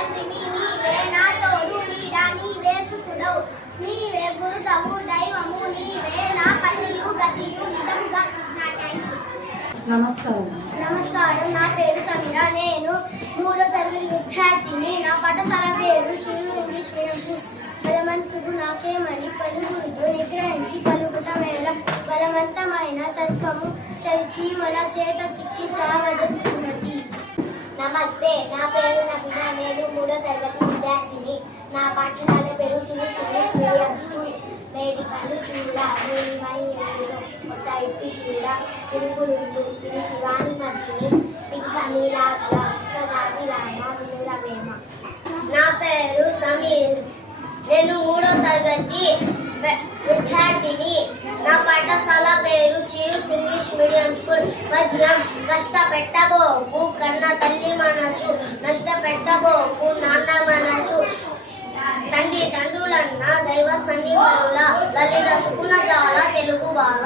తండ్రివి నీవే నా తోడు నీడ నీవే సుఖుడవు నీవే గురుడవు దైవము నీవే నా పతియు గతియు నిజముగా కృష్ణ. నమస్కారం. నా పేరు సమీర. నేను 3వ తరగతి విద్యార్థిని. నా పాఠశాల పేరు చిరు ఇంగ్లీష్ మీడియం స్కూల్. బలవంతుడు నాకేమని పలుకులతో నిగ్రహించి పలుకుట మేళం బలవంతమైన సర్పము చీమల చేత చిక్కి చావద శ్రీమతి. నమస్తే, నా పేరు నవీన. నేను 3వ తరగతి విద్యార్థిని. నా పాఠశాల పేరు చిరు ఇంగ్లీష్ మీడియం స్కూల్. వేడి కళ్ళు చూడ వేడిమై కొత్త ఇప్పి చూడ తిరుగులుండు తిరిగి వాణి మధ్యని పిక్కని లాభి రామ వినురవేమ. నా పేరు సమీర్. నేను 3వ తరగతి విద్యార్థిని. నా పాఠశాల పేరు చిరు ఇంగ్లీష్ మీడియం స్కూల్. వజ్రం కష్టపెట్టబోకు కన్న తల్లి మనసు నష్టపెట్టబోకు నాన్న మనసు తండ్రులన్న దైవ సన్నిధుల లలిత సుకుణ చాలా తెలుగు బాల.